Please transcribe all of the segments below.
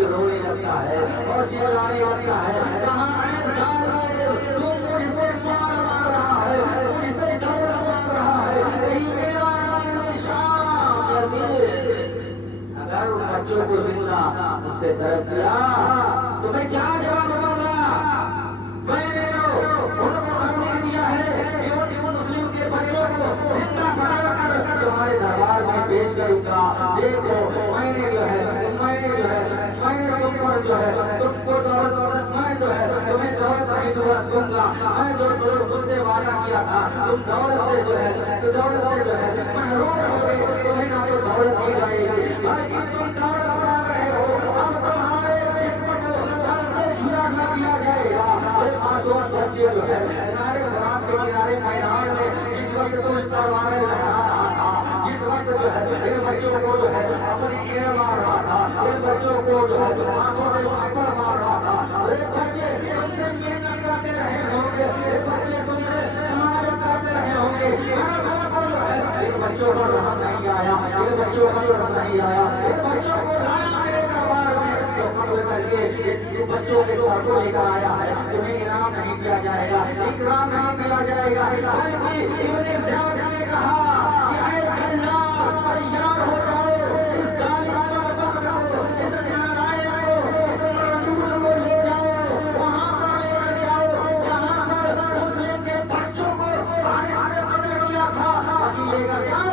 بھی رونے لگتا ہے اور چلانے لگتا ہے، کہاں ہے ظالم، تم مجھ سے مار مار رہا ہے، مجھ سے ڈر مار رہا ہے، کہیں میرا نشان یزید۔ اگر ان بچوں کو زندہ مجھ سے طلب کیا تو میں کیا جواب دوں گا؟ میں نے ان کو خط لکھ دیا ہے کہ ان مسلم کے بچوں کو زندہ بنا کر تمہارے دربار میں پیش کروں گا۔ دیکھو میں نے جو ہے میں تم پر جو ہے تم کو دولت، میں جو ہے تمہیں دولت نہیں دوں گا، میں جو تم سے وعدہ کیا تھا تم دولت سے جو ہے محروم رہو گے، تمہیں نہ تو دولت دی جائے گی بلکہ تم دولت بنا رہے ہو، اب تمہارے جسم کو دل سے چھڑا کر دیا جائے گا۔ یہ معصوم بچے جو ہے کنارے قرآن کے کنارے میدان میں جس وقت تو تلواریں لہرا رہا تھا، جس وقت جو ہے ان بچوں کو جو ہے اپنی گیرے مار رہا تھا، ان بچوں کو جو ہے آنکھوں سے پھاپڑ مار رہا تھا، یہ بچے تم سے محنت کرتے رہے ہوں گے، یہ بچے تم سے سماجت کرتے رہے ہوں گے، ان بچوں پر رحم نہیں آیا، ان بچوں پر رحم نہیں آیا، ان بچوں کو لایا میرے دربار میں جو قتل کر کے ان بچوں کے سر کو لے کر آیا ہے، تمہیں انعام نہیں دیا جائے گا، اکرام نہیں دیا جائے گا، بلکہ ابن زیاد نے کہا کہ اے جلال تیار ہو جاؤ، اس ظالم بدبخت کو، اس نارائن کو، اس مردود کو لے جاؤ، وہاں پر لے کر جاؤ جہاں پر مسلم کے بچوں کو آنے سے قتل کیا تھا، وہیں لے کر جاؤ۔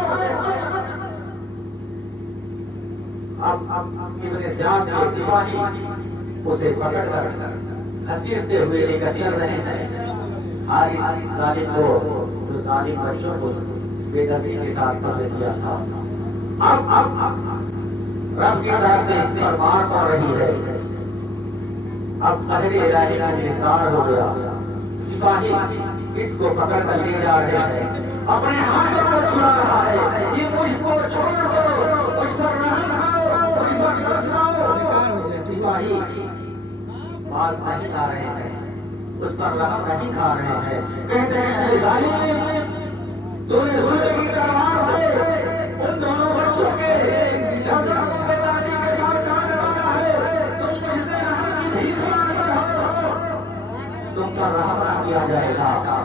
اب ابن زیاد کے سپاہی اسے پکڑ کر گھسیٹتے ہوئے لے کر چل رہے ہیں، حارث ظالم کو، جو ظالم بچوں کو بے دردی کے ساتھ قتل کیا تھا، اب رب کی طرف سے اس پر مار پڑ رہی ہے، اب قہر الہی کا انتظار ہو گیا، سپاہی اس کو پکڑ کر لے جا رہے ہیں، اپنے ہاتھوں کو چھڑا رہا ہے کہ مجھ کو چھوڑ دو، مجھ پر رحم کرو، مجھ پر ترس کرو۔ سپاہی باز نہیں آ رہے ہیں، اس پر رحم نہیں کھا رہے ہیں، کہتے ہیں اے ظالم، تو نے ظلم کی تلوار سے ان دونوں بچوں کے گردن کو بے دردی کے ساتھ کاٹ ڈالا ہے، تم مجھ سے رحم کی بھیک مانگتے ہو، تم پر رحم نہ کیا جائے گا،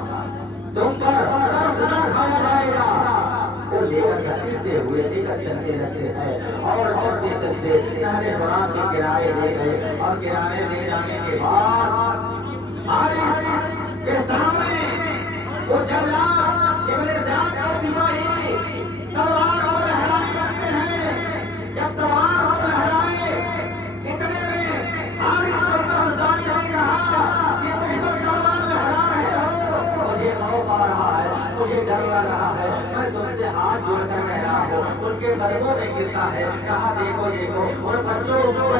تم پر ترس نہ کھایا جائے گا۔ وہ لے کر گھسیٹتے ہوئے لے کر چلتے رہتے ہیں اور چلتے چلتے نہر فرات کے کنارے لے گئے، اور کنارے لے جانے کے بعد حارث کے سامنے وہ جلاد ابن زیاد کا سپاہی تلوار کو لہرانے لگتے ہیں، جب تلوار کو لہرائے اتنے میں حارث بن ظالم نے کہا کہ تم کو تلوار لہرا رہے ہو، مجھے خوف آ رہا ہے، مجھے ڈر لگ رہا ہے، میں تم سے ہاتھ جوڑ کر کہہ رہا ہوں، ان کے قدموں میں گرتا ہے، کہا دیکھو اور بچوں کو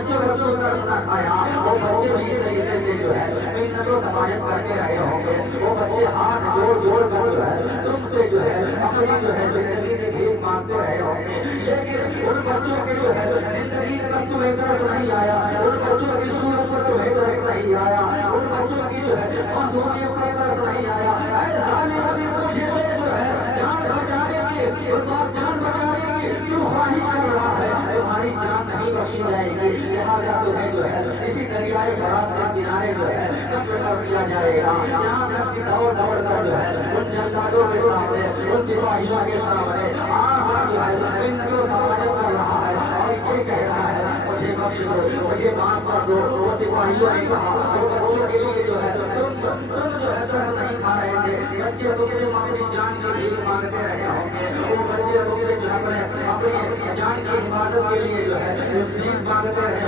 ترس نہ کھایا، وہ بچے بھی اس طریقے سے جو ہے محنت و سماجت کرتے رہے ہوں گے، وہ بچے ہاتھ جوڑ کر جو ہے تم سے جو ہے اپنی جو ہے زندگی کی بھیک مانگتے رہے ہوں گے، لیکن ان بچوں کے جو ہے زندگی پر تمہیں ترس نہیں آیا، ان بچوں کی صورت پر تمہیں ترس نہیں آیا، ان بچوں کی جو ہے معصومیت پر ترس نہیں آیا، اے ظالم مجھے جو ہے جان بچانے کی کیوں خواہش کر رہا ہے، تمہاری جان نہیں بخشی جائے گی، لہٰذا تمہیں جو ہے اسی دریائے فرات کے کنارے جو ہے قتل کر دیا جائے گا، یہاں تک کہ دوڑ کر جو ہے ان جلدوں کے سامنے، ان سپاہیوں کے سامنے جو ہے محنت و سماجت کر رہا ہے اور یہ کہہ رہا ہے مجھے بخش دو، مجھے معاف کر دو۔ وہ سپاہیوں نے کہا وہ بچوں کے لیے جو ہے تم جو ہے ترس نہیں کھا رہے تھے، بچے تم سے اپنی جان کی بھیک مانگتے رہے ہوں گے، وہ بچے تم سے جو اپنی جان کی حفاظت کے لیے جو ہے بھیک مانگتے رہے